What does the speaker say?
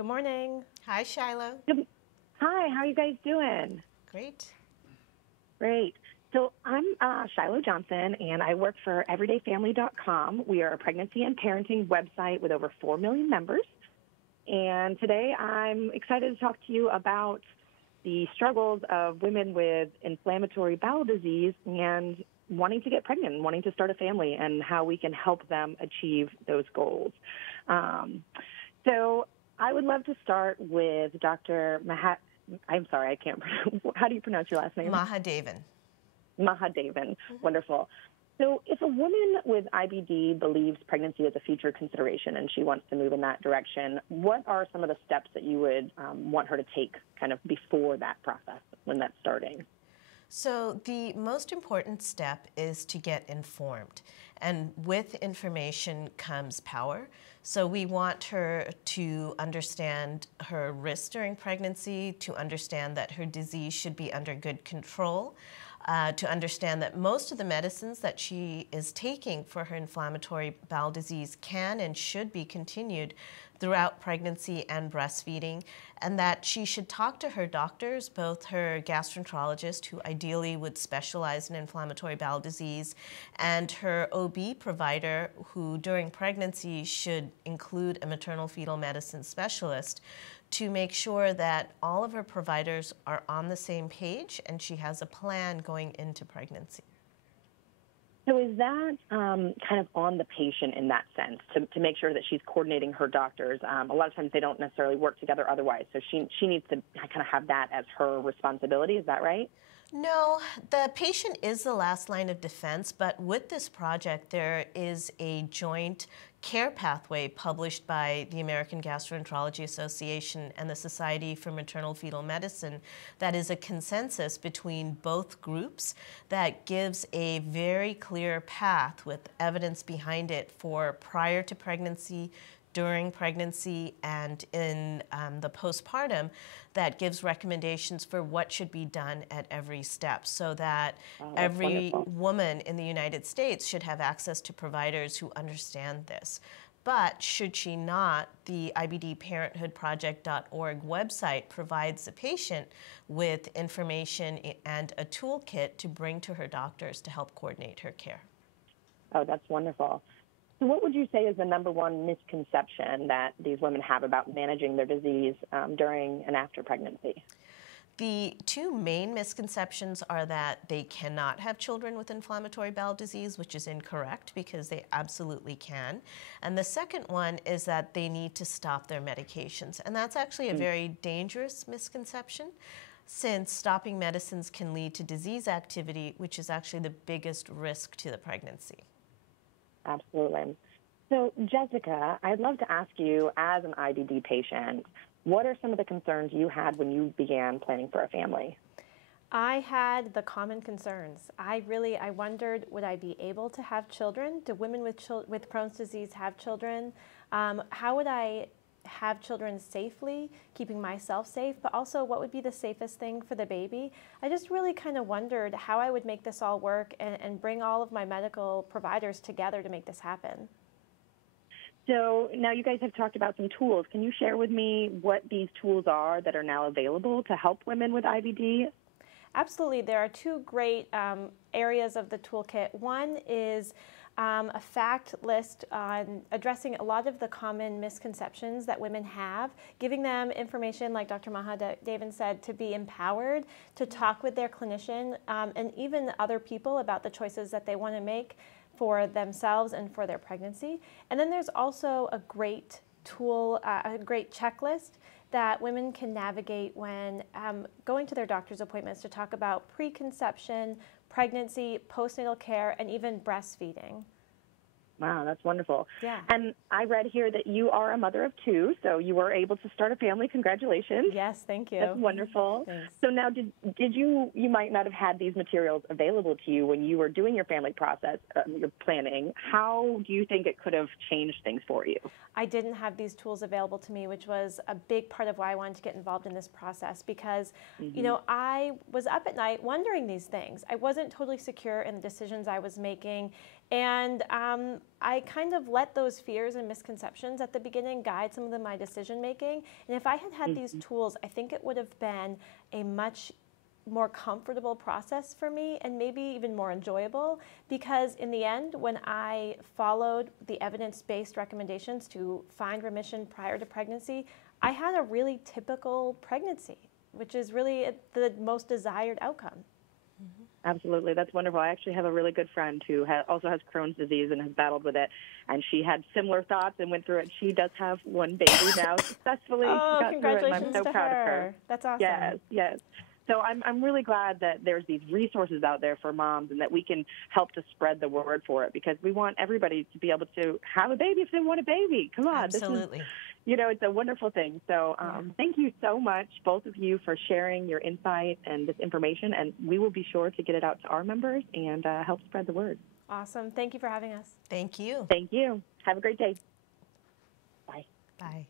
Good morning. Hi, Shiloh. Hi, how are you guys doing? Great. Great. So I'm Shiloh Johnson, and I work for everydayfamily.com. We are a pregnancy and parenting website with over 4 million members. And today I'm excited to talk to you about the struggles of women with inflammatory bowel disease and wanting to get pregnant and wanting to start a family and how we can help them achieve those goals. So I would love to start with Dr. I'm sorry, I can't pronounce. How do you pronounce your last name? Mahadevan. Mahadevan. Wonderful. So if a woman with IBD believes pregnancy is a future consideration and she wants to move in that direction, what are some of the steps that you would want her to take kind of before that process when that's starting? So the most important step is to get informed. And with information comes power. So we want her to understand her risks during pregnancy, to understand that her disease should be under good control, to understand that most of the medicines that she is taking for her inflammatory bowel disease can and should be continued throughout pregnancy and breastfeeding, and that she should talk to her doctors, both her gastroenterologist, who ideally would specialize in inflammatory bowel disease, and her OB provider, who during pregnancy should include a maternal fetal medicine specialist, to make sure that all of her providers are on the same page and she has a plan going into pregnancy. So is that kind of on the patient in that sense, to make sure that she's coordinating her doctors? A lot of times they don't necessarily work together otherwise, so she needs to kind of have that as her responsibility. Is that right? No, the patient is the last line of defense, but with this project there is a joint care pathway published by the American Gastroenterological Association and the Society for Maternal Fetal Medicine that is a consensus between both groups that gives a very clear path with evidence behind it for prior to pregnancy, during pregnancy, and in the postpartum, that gives recommendations for what should be done at every step, so that every woman in the United States should have access to providers who understand this. But should she not, the IBD Parenthood Project.org website provides the patient with information and a toolkit to bring to her doctors to help coordinate her care. Oh, that's wonderful. So what would you say is the number one misconception that these women have about managing their disease during and after pregnancy? The two main misconceptions are that they cannot have children with inflammatory bowel disease, which is incorrect because they absolutely can. And the second one is that they need to stop their medications. And that's actually a very dangerous misconception, since stopping medicines can lead to disease activity, which is actually the biggest risk to the pregnancy. Absolutely. So, Jessica, I'd love to ask you, as an IBD patient, what are some of the concerns you had when you began planning for a family? I had the common concerns. I wondered, would I be able to have children? Do women with Crohn's disease have children? How would I have children safely, keeping myself safe, but also what would be the safest thing for the baby? I just really kind of wondered how I would make this all work and bring all of my medical providers together to make this happen. So now you guys have talked about some tools. Can you share with me what these tools are that are now available to help women with IBD? Absolutely. There are two great areas of the toolkit. One is a fact list on addressing a lot of the common misconceptions that women have, giving them information, like Dr. Mahadevan said, to be empowered, to talk with their clinician and even other people about the choices that they want to make for themselves and for their pregnancy. And then there's also a great tool, a great checklist that women can navigate when going to their doctor's appointments to talk about preconception, pregnancy, postnatal care, and even breastfeeding. Wow, that's wonderful. Yeah. And I read here that you are a mother of two, so you were able to start a family. Congratulations. Yes, thank you. That's wonderful. Thanks. So now, did you might not have had these materials available to you when you were doing your family process, your planning. How do you think it could have changed things for you? I didn't have these tools available to me, which was a big part of why I wanted to get involved in this process, because, you know, I was up at night wondering these things. I wasn't totally secure in the decisions I was making, And I kind of let those fears and misconceptions at the beginning guide some of my decision making. And if I had had these tools, I think it would have been a much more comfortable process for me, and maybe even more enjoyable, because in the end, when I followed the evidence-based recommendations to find remission prior to pregnancy, I had a really typical pregnancy, which is really the most desired outcome. Absolutely. That's wonderful. I actually have a really good friend who also has Crohn's disease and has battled with it. And she had similar thoughts and went through it. She does have one baby now successfully. Oh, she got congratulations through it, and I'm so to proud her. of her. That's awesome. Yes, yes. So I'm really glad that there's these resources out there for moms and that we can help to spread the word for it, because we want everybody to be able to have a baby if they want a baby. Come on. Absolutely. This is, it's a wonderful thing. So thank you so much, both of you, for sharing your insight and this information. And we will be sure to get it out to our members and help spread the word. Awesome. Thank you for having us. Thank you. Thank you. Have a great day. Bye. Bye.